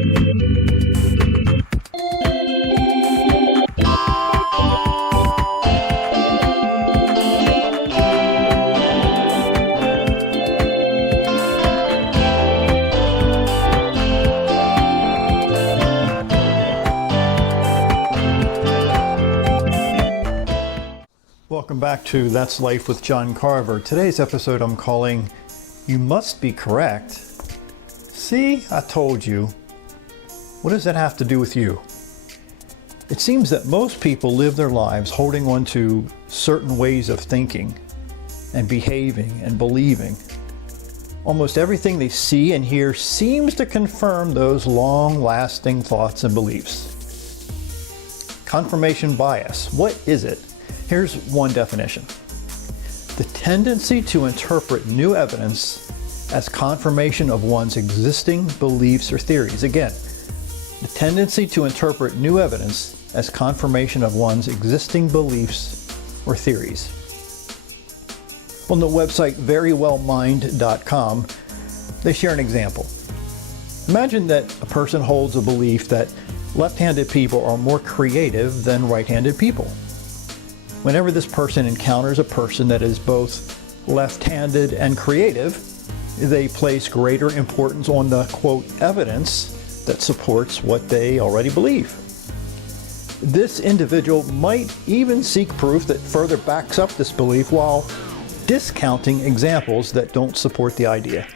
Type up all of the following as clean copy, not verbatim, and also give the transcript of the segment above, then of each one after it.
Welcome back to That's Life with John Carver. Today's episode I'm calling You Must Be Correct. See, I told you. What does that have to do with you? It seems that most people live their lives holding on to certain ways of thinking and behaving and believing. Almost everything they see and hear seems to confirm those long-lasting thoughts and beliefs. Confirmation bias. What is it? Here's one definition. The tendency to interpret new evidence as confirmation of one's existing beliefs or theories. Again, the tendency to interpret new evidence as confirmation of one's existing beliefs or theories. On the website verywellmind.com, they share an example. Imagine that a person holds a belief that left-handed people are more creative than right-handed people. Whenever this person encounters a person that is both left-handed and creative, they place greater importance on the, quote, evidence that supports what they already believe. This individual might even seek proof that further backs up this belief while discounting examples that don't support the idea.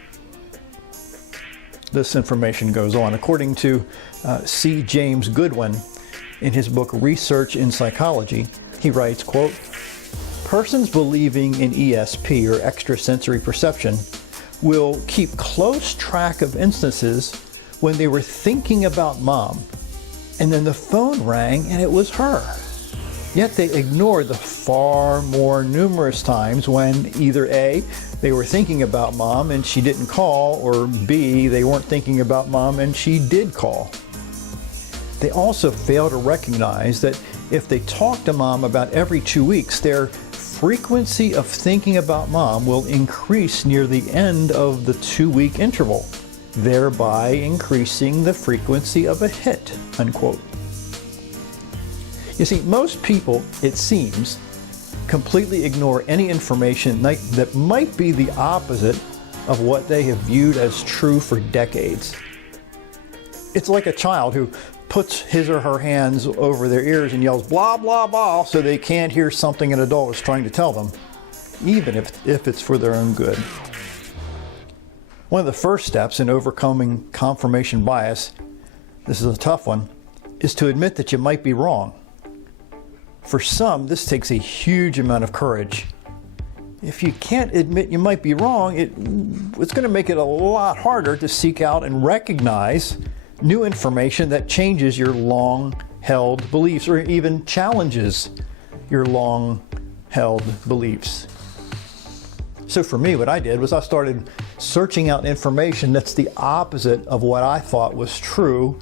This information goes on. According to C. James Goodwin, in his book Research in Psychology, he writes, quote, persons believing in ESP, or extrasensory perception, will keep close track of instances when they were thinking about mom, and then the phone rang and it was her. Yet they ignore the far more numerous times when either A, they were thinking about mom and she didn't call, or B, they weren't thinking about mom and she did call. They also fail to recognize that if they talk to mom about every 2 weeks, their frequency of thinking about mom will increase near the end of the 2-week interval, thereby increasing the frequency of a hit, unquote. You see, most people, it seems, completely ignore any information that might be the opposite of what they have viewed as true for decades. It's like a child who puts his or her hands over their ears and yells blah blah blah so they can't hear something an adult is trying to tell them, even if it's for their own good. One of the first steps in overcoming confirmation bias, this is a tough one, is to admit that you might be wrong. For some, this takes a huge amount of courage. If you can't admit you might be wrong, it's going to make it a lot harder to seek out and recognize new information that changes your long-held beliefs or even challenges your long-held beliefs. So for me, what I did was I started searching out information that's the opposite of what I thought was true,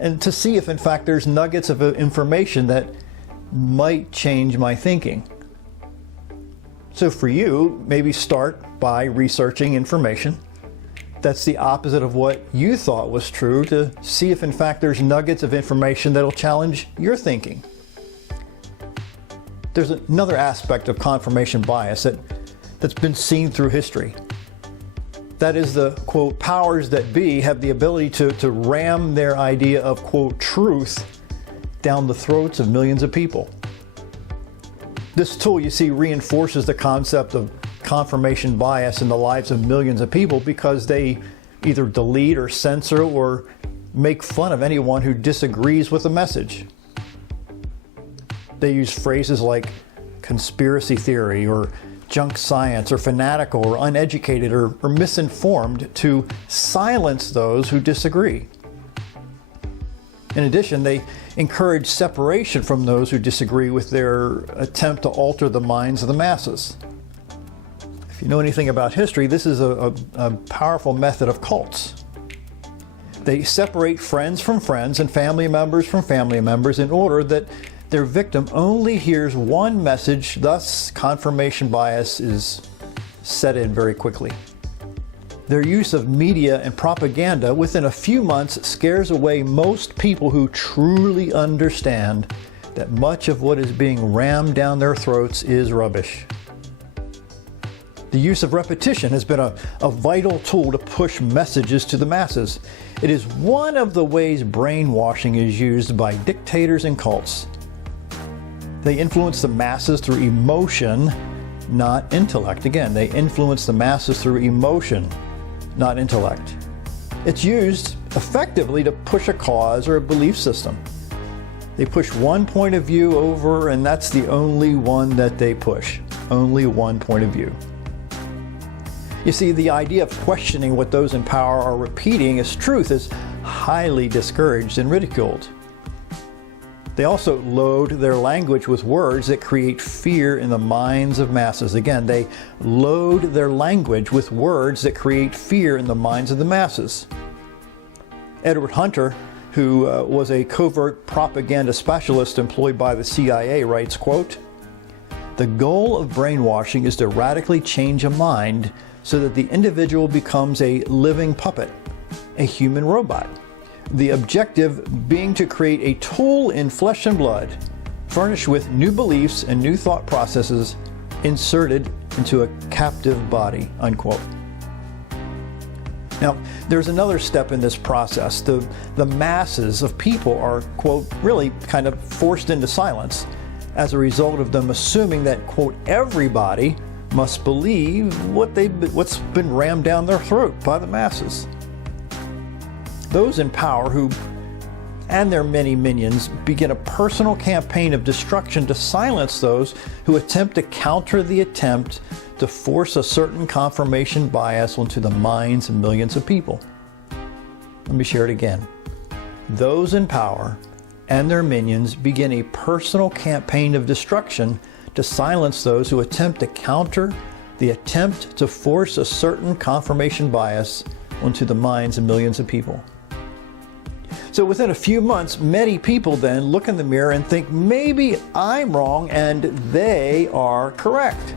and to see if in fact there's nuggets of information that might change my thinking. So for you, maybe start by researching information that's the opposite of what you thought was true, to see if in fact there's nuggets of information that'll challenge your thinking. There's another aspect of confirmation bias that's been seen through history. That is, the, quote, powers that be have the ability to ram their idea of, quote, truth down the throats of millions of people. This tool, you see, reinforces the concept of confirmation bias in the lives of millions of people because they either delete or censor or make fun of anyone who disagrees with the message. They use phrases like conspiracy theory or junk science or fanatical or uneducated or misinformed to silence those who disagree. In addition, they encourage separation from those who disagree with their attempt to alter the minds of the masses. If you know anything about history, this is a powerful method of cults. They separate friends from friends and family members from family members in order that their victim only hears one message. Thus, confirmation bias is set in very quickly. Their use of media and propaganda within a few months scares away most people who truly understand that much of what is being rammed down their throats is rubbish. The use of repetition has been a vital tool to push messages to the masses. It is one of the ways brainwashing is used by dictators and cults. They influence the masses through emotion, not intellect. Again, they influence the masses through emotion, not intellect. It's used effectively to push a cause or a belief system. They push one point of view over, and that's the only one that they push. Only one point of view. You see, the idea of questioning what those in power are repeating as truth is highly discouraged and ridiculed. They also load their language with words that create fear in the minds of masses. Again, they load their language with words that create fear in the minds of the masses. Edward Hunter, who was a covert propaganda specialist employed by the CIA, writes, quote, "The goal of brainwashing is to radically change a mind so that the individual becomes a living puppet, a human robot. The objective being to create a tool in flesh and blood, furnished with new beliefs and new thought processes inserted into a captive body," unquote. Now, there's another step in this process. The masses of people are, quote, really kind of forced into silence as a result of them assuming that, quote, everybody must believe what's been rammed down their throat by the masses. Those in power and their many minions begin a personal campaign of destruction to silence those who attempt to counter the attempt to force a certain confirmation bias onto the minds of millions of people. Let me share it again. Those in power and their minions begin a personal campaign of destruction to silence those who attempt to counter the attempt to force a certain confirmation bias onto the minds of millions of people. So within a few months, many people then look in the mirror and think, maybe I'm wrong and they are correct.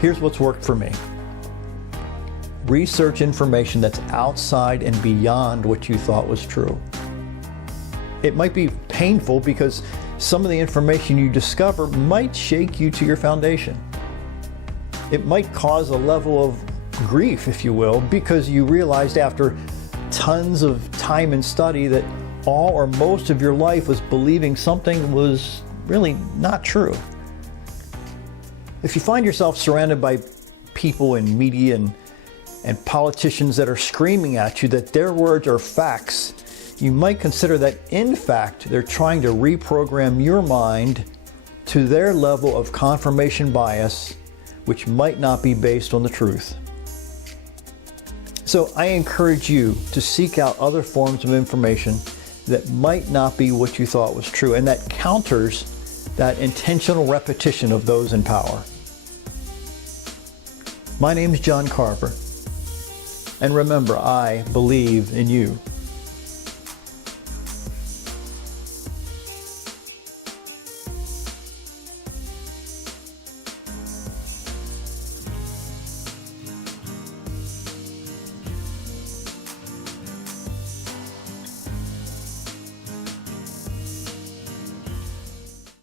Here's what's worked for me. Research information that's outside and beyond what you thought was true. It might be painful because some of the information you discover might shake you to your foundation. It might cause a level of grief, if you will, because you realized after tons of time and study that all or most of your life was believing something was really not true. If you find yourself surrounded by people in media and politicians that are screaming at you that their words are facts, you might consider that in fact they're trying to reprogram your mind to their level of confirmation bias, which might not be based on the truth. So I encourage you to seek out other forms of information that might not be what you thought was true and that counters that intentional repetition of those in power. My name is John Carver, and remember, I believe in you.